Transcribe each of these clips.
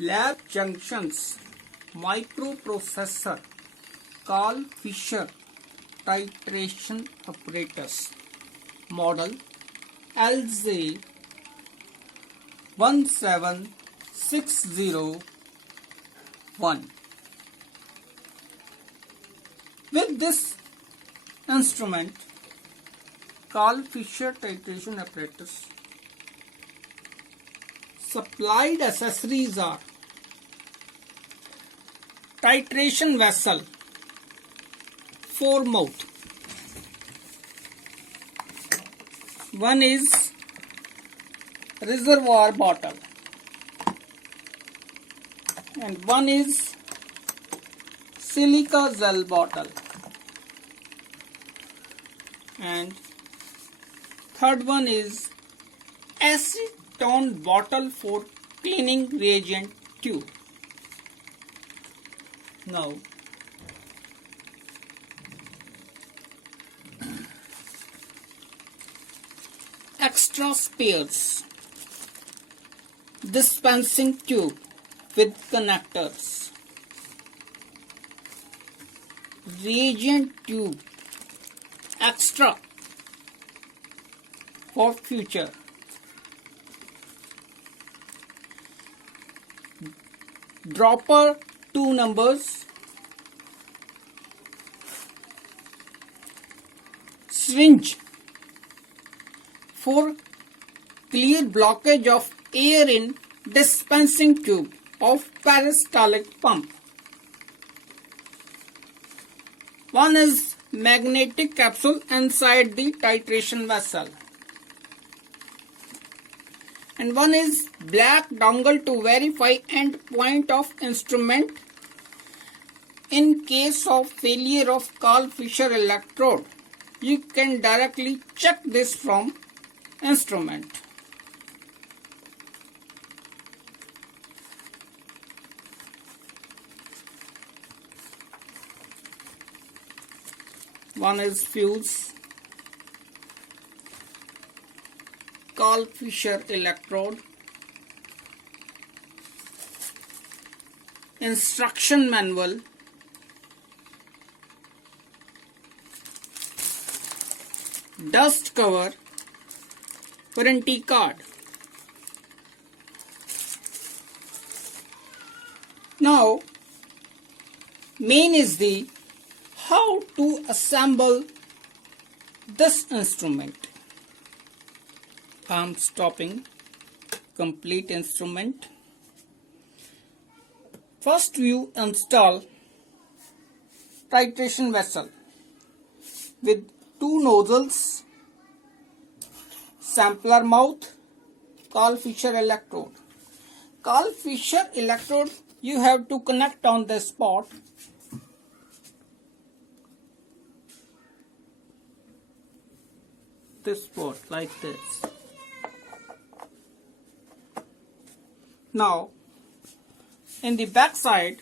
Lab junctions microprocessor Karl Fischer titration apparatus model LZ 17601. With this instrument, Karl Fischer titration apparatus, supplied accessories are titration vessel, 4 mouth. One is reservoir bottle and one is silica gel bottle and third one is acetone bottle for cleaning reagent tube. Now extra spares, dispensing tube with connectors, reagent tube extra for future, dropper 2 numbers, syringe for clear blockage of air in dispensing tube of peristaltic pump. One is magnetic capsule inside the titration vessel. And one is black dongle to verify end point of instrument in case of failure of Karl Fischer electrode. You can directly check this from instrument. One is fuse, Karl Fischer electrode, instruction manual, dust cover, warranty card. Now, main is the how to assemble this instrument. I am stopping complete instrument. First you install titration vessel with 2 nozzles, sampler mouth, Karl Fischer electrode. Karl Fischer electrode you have to connect on the spot. This spot like this. Now in the back side,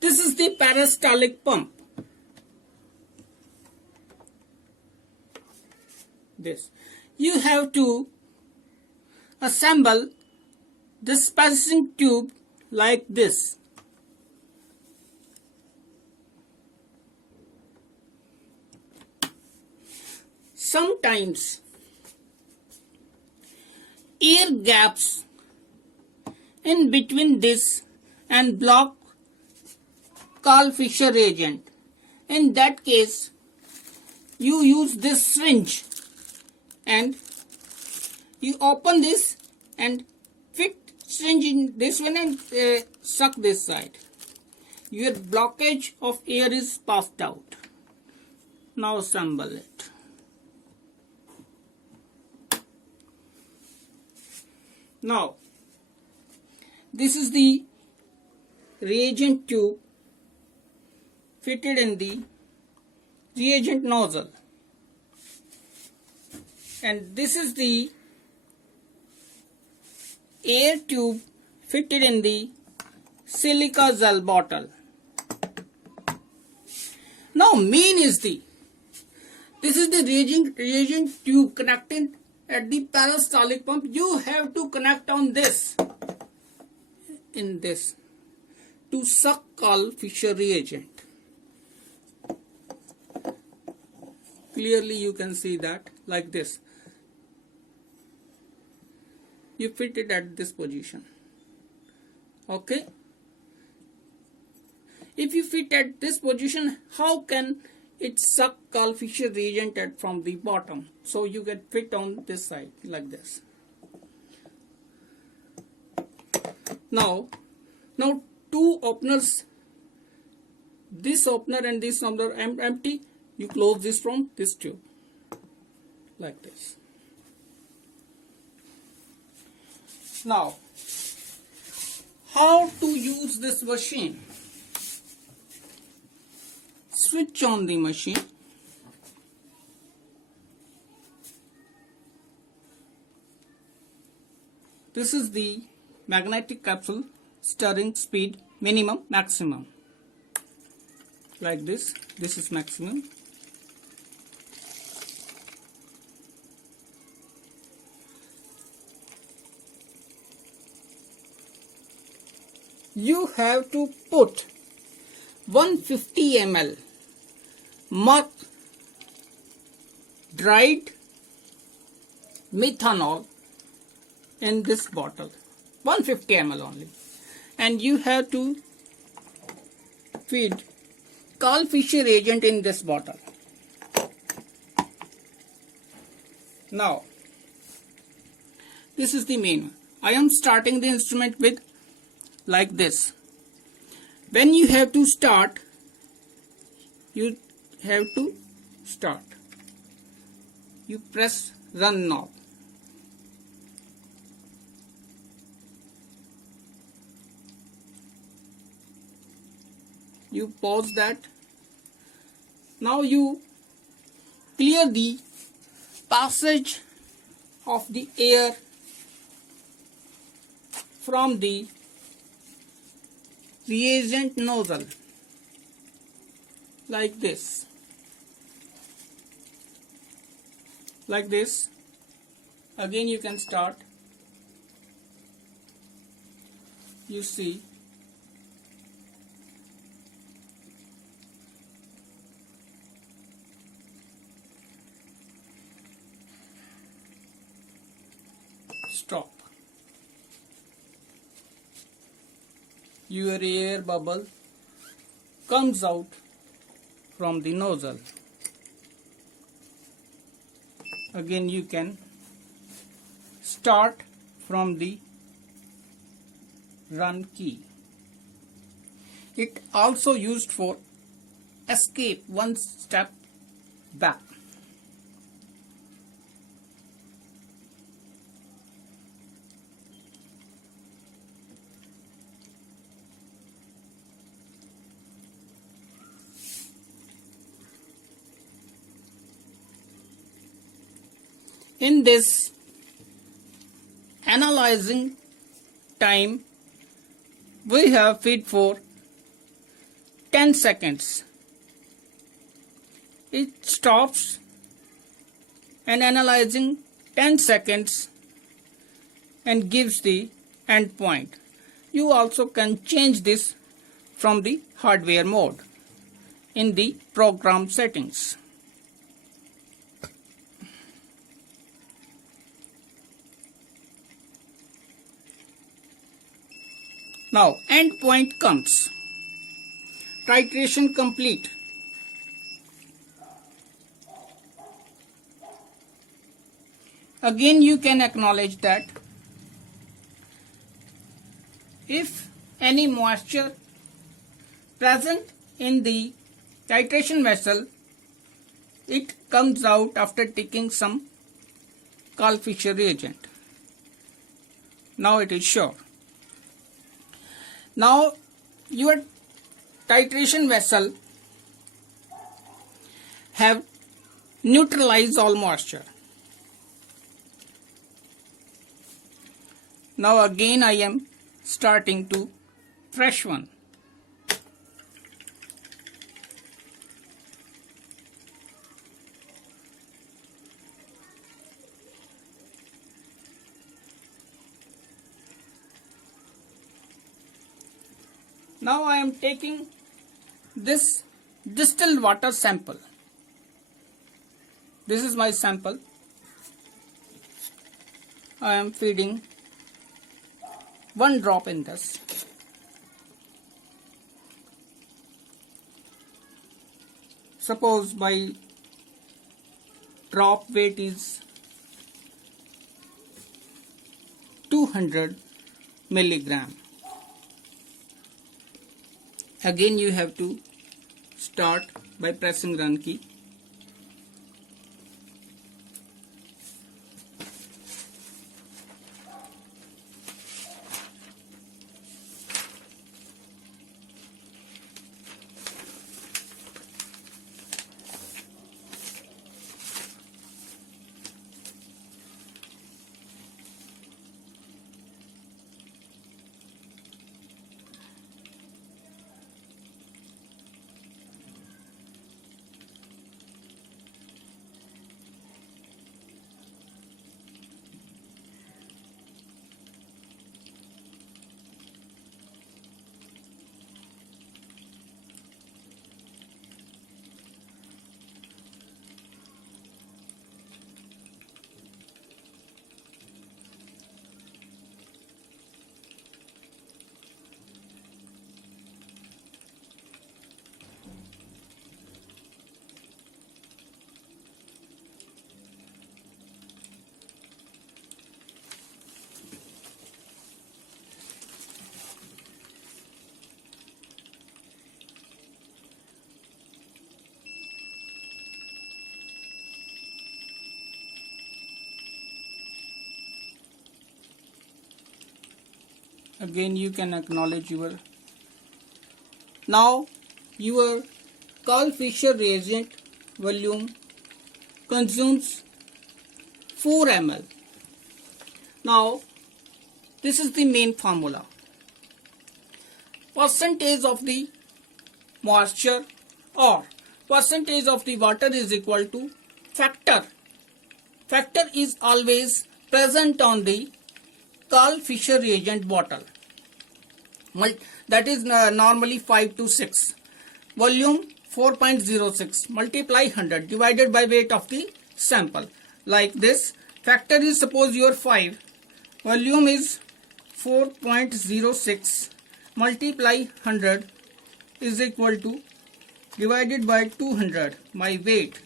this is the peristaltic pump. This you have to assemble dispensing tube like this. Sometimes air gaps in between this and block Karl Fischer reagent. In that case, you use this syringe and you open this and fit syringe in this one and suck this side. Your blockage of air is passed out. Now assemble it. Now, this is the reagent tube fitted in the reagent nozzle, and this is the air tube fitted in the silica gel bottle. Now main is this is the reagent tube connected at the peristaltic pump, you have to connect on this, in this, to suck Karl Fischer reagent. Clearly you can see that like this. You fit it at this position. Okay. If you fit at this position, how can it suck Karl Fischer reagent from the bottom? So you get fit on this side like this. Now two openers, this opener and this opener empty. You close this from this tube like this. Now, how to use this machine? Switch on the machine. This is the magnetic capsule stirring speed minimum maximum. Like this. This is maximum. You have to put 150 ml moth dried methanol in this bottle, 150 ml only, and you have to feed Karl Fischer reagent in this bottle. Now this is the main. I am starting the instrument with like this. When you have to start, you have to start. You press run knob. You pause that. Now you clear the passage of the air from the reagent nozzle like this. Like this. Again you can start. You see stop. Your air bubble comes out from the nozzle. Again you can start from the run key. It also used for escape one step back. In this analyzing time, we have feed for 10 seconds. It stops and analyzing 10 seconds and gives the end point. You also can change this from the hardware mode in the program settings. Now end point comes. Titration complete. Again you can acknowledge that if any moisture present in the titration vessel, it comes out after taking some Karl Fischer reagent. Now it is sure. Now your titration vessel have neutralized all moisture. Now again I am starting to fresh one. Now I am taking this distilled water sample. This is my sample. I am feeding 1 drop in this. Suppose my drop weight is 200 milligram. Again you have to start by pressing run key. Again you can acknowledge your. Now your Karl Fischer reagent volume consumes 4 ml. Now this is the main formula. Percentage of the moisture or percentage of the water is equal to factor. Factor is always present on the Karl Fischer reagent bottle. That is normally 5 to 6. Volume 4.06 multiply 100 divided by weight of the sample. Like this. Factor is suppose your 5. Volume is 4.06 multiply 100 is equal to divided by 200. My weight.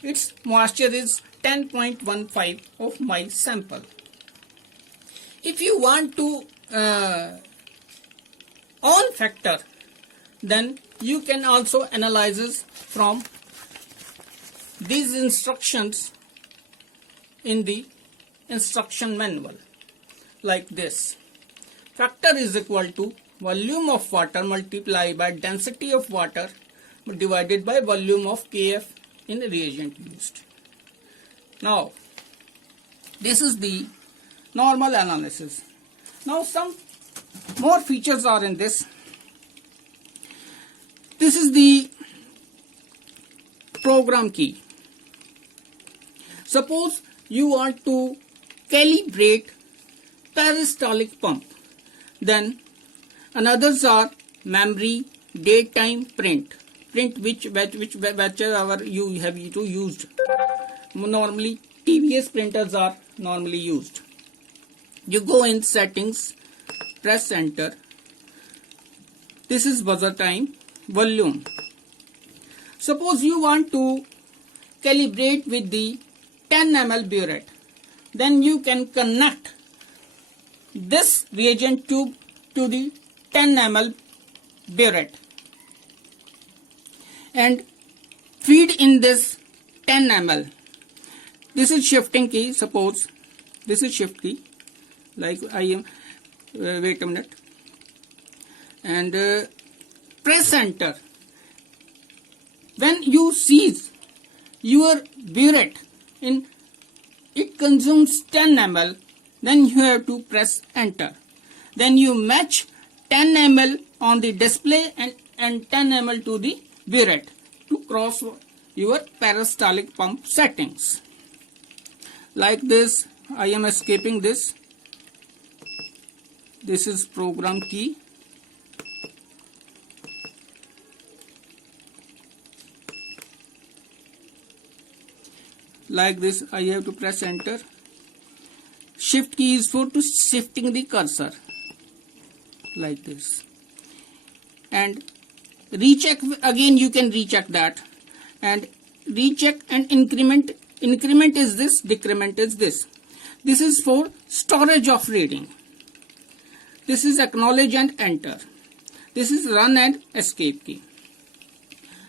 Its moisture is 10.15 of my sample. If you want to on factor, then you can also analyze from these instructions in the instruction manual. Like this. Factor is equal to volume of water multiplied by density of water divided by volume of Kf in the reagent used. Now, this is the normal analysis. Now some more features are in this. This is the program key. Suppose you want to calibrate peristaltic pump. Then another's are memory, date time, print whichever you have to used. Normally TVS printers are normally used. You go in settings, press enter. This is buzzer time, volume. Suppose you want to calibrate with the 10 ml burette. Then you can connect this reagent tube to the 10 ml burette and feed in this 10 ml. This is shifting key. Suppose this is shift key. Like I am, wait a minute, and press enter. When you seize your burette in, it consumes 10 ml, then you have to press enter. Then you match 10 ml on the display and 10 ml to the burette to cross your peristaltic pump settings. Like this, I am escaping this. This is program key. like this. I have to press enter. Shift key is for to shifting the cursor like this, and recheck again. You can recheck that and recheck and increment. Increment is this, decrement is this. This is for storage of reading. This is acknowledge and enter. This is run and escape key.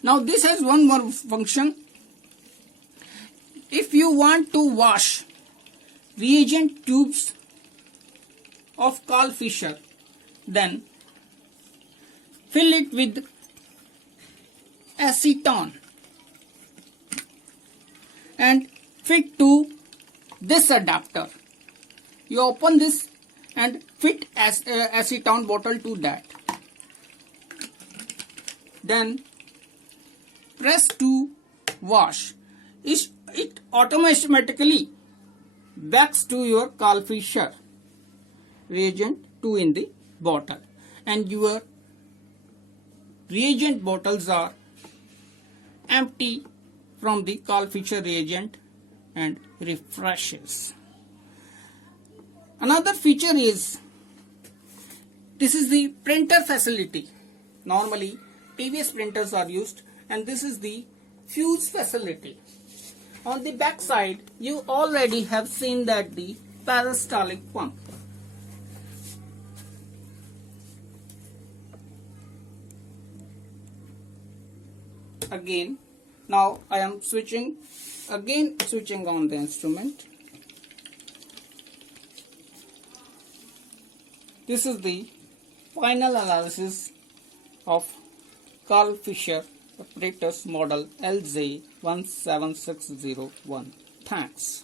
Now this has one more function. If you want to wash reagent tubes of Karl Fischer, then fill it with acetone and fit to this adapter. You open this and fit acetone bottle to that. Then press to wash. It automatically backs to your Karl Fischer reagent 2 in the bottle, and your reagent bottles are empty from the Karl Fischer reagent and refreshes. Another feature is this is the printer facility. Normally TVS printers are used, and this is the fuse facility. On the back side you already have seen that the peristaltic pump. Again, now I am switching on the instrument. This is the final analysis of Karl Fischer apparatus model LJ17601. Thanks.